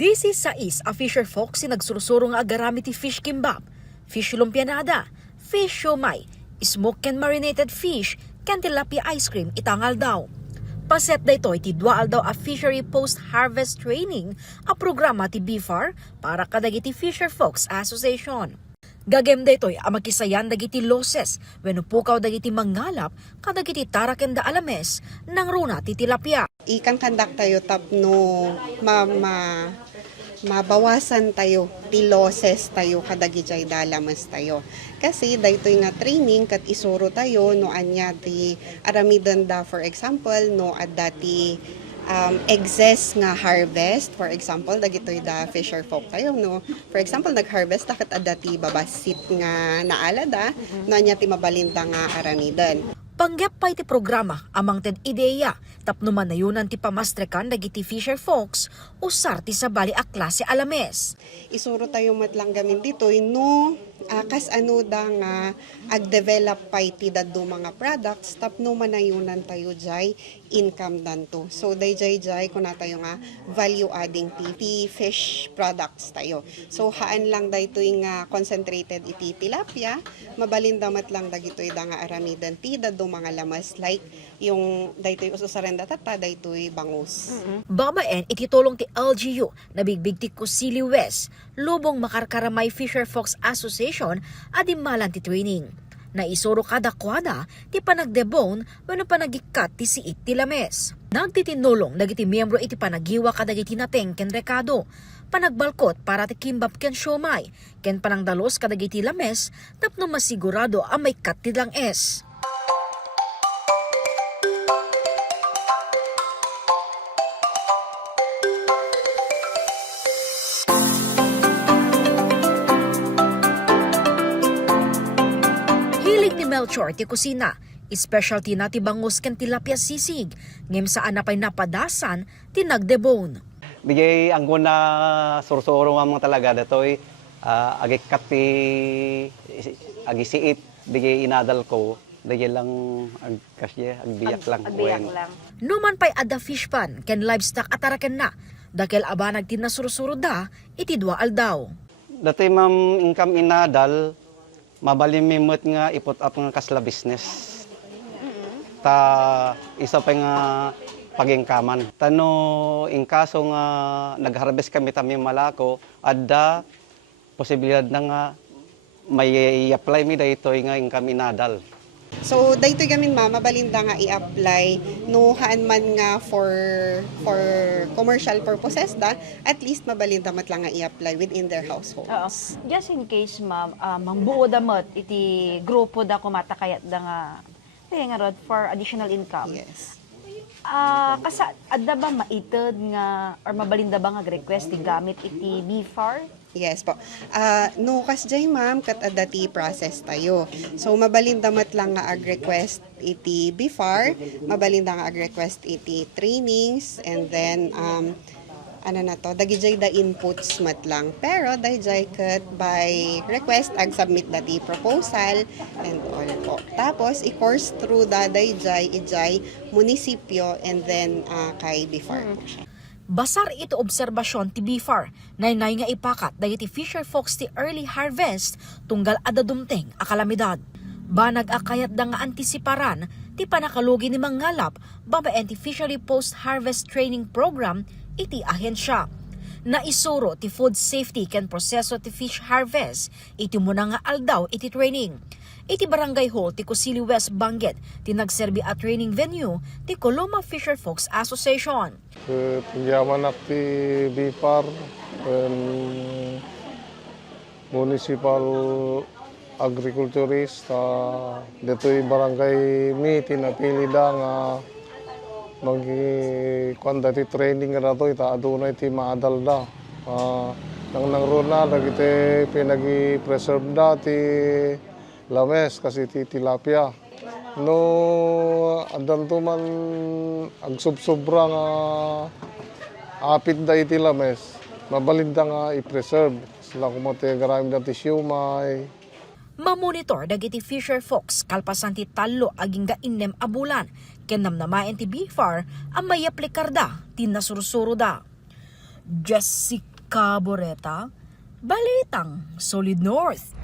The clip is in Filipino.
16 a fisher folks si nagsurusuro nga agarami ti fish kimbap, fish lumpianada, fish siomay, smoked and marinated fish, ken tilapia ice cream itangal daw. Paset da ito iti dual daw a fishery post-harvest training a programa ti BFAR para kadagiti Fisher Folks Association. Gagem da ito'y amakisayan dagiti losses wenno pukaw dagiti mangalap kadagiti taraken da alames nang runa ti tilapia. Ikan kandak tayo tapno mabawasan tayo, ti losses tayo kadagi jay dalamas tayo. Kasi daytoy nga training kat isuro tayo no anya ti aramidan da, for example no adda ti excess nga harvest, for example dagitoy da fisher folk tayo no. For example nag-harvest ta kat adda ti babasit nga naalada no anya ti mabalinda nga aramidan. Panggep pa iti programa amang ten ideya tapno manayunan ti pamastrekan dagiti fisher folks usar ti sabali a klase alames. Isuro tayo matlang gamin dito no kas ano da nga ag-develop pa iti daddo mga products tapno manayunan tayo jay income danto. So dayjay kuna tayo nga value adding ti fish products tayo. So haan lang daytoy nga concentrated iti tilapia, mabalindamat lang dagitoy da nga aramidan ti daddo mga lamas like yung daytoy ususaran datata daytoy bangus. Babaen iti tulong ti LGU na bigbig ti Kusili West, lubong makarkaramay Fisher Folks Association adimalan ti training. Naisuro kada kwada ti panagdebon wenno panagikat ti siit ti lames. Nagtitinulong dagiti miyembro iti panagiwa kadagiti nateng ken rekado. Panagbalkot para ti kimbap ken siomay ken panangdalos kadagiti lames tapno masigurado a may kat ti lang es. Hilig ni Melchor ti kusina, specialty na ti bangus ken tilapia sisig, ngem saan na pa'y napadasan ti nagdebone. Bigay anggon na sursuro nga mga talaga datoy agikat ti agisiit bigay inadal ko dagay lang agbiyak lang. Numan pa'y adda fish pan ken livestock ataraken na, dakel abanag ti nasursuro da iti dual daw. Datoy ma'am income inadal mabalimimot nga ipot up nga kasla business. Ta isa pa nga pagingkaman. Tano in kaso nga nag-harvest kami tami malako, adda posibilidad na nga may i-apply mi daytoy nga income inadal. So daytoy gamin mabalinda nga i-apply no haan man nga for commercial purposes da, at least mabalinda mat lang nga i-apply within their households. Just in case ma'am, mangbuo damot iti grupo da kumatakayat da nga rod for additional income. Yes. Kasa adda ba maited nga or mabalinda ba nga request ti gamit iti BFAR? Yes po. No kas jay ma'am kat adda ti process tayo. So mabalindamat lang nga ag-request iti BFAR, mabalinda nga ag-request iti trainings, and then dagijay da inputs mat lang. Pero dayjay kat by request ag-submit da ti proposal and all po. Tapos i-course through da dayjay ijay munisipyo and then kay BFAR po siya. Basar ito obserbasyon ti BFAR, naynay nga ipakat dagiti Fisher Folks ti early harvest tunggal adda dumteng a kalamidad. Banag akayat da nga antisiparan ti panakalugi ni mangalap babaen ti Fishery Post-Harvest Training Program iti ahensya. Naisuro ti food safety ken proseso ti fish harvest iti muna nga aldaw iti training. Iti barangay hall ti Kusili West Bangged ti nagserbi a training venue ti Coloma Fisher Folks Association. Pagyaman ti BFAR municipal agriculturist dito'y barangay mi tinapili da nga magkuanda ti training na to ita adunay ti maadal da nang runa dagiti pinagi-preserve da ti lames kasi ti tilapia. No adan to man agsubsobra nga apit da iti lames, mabalinda nga i-preserve. Sila kumote garamid da ti siomay. Mamonitor dagiti Fisher Folks kalpasan ti talo aging gainem a bulan ken namnamaen ti BFAR ang may aplikar da ti nasursuro da. Jessica Kaboreta, Balitang Solid North.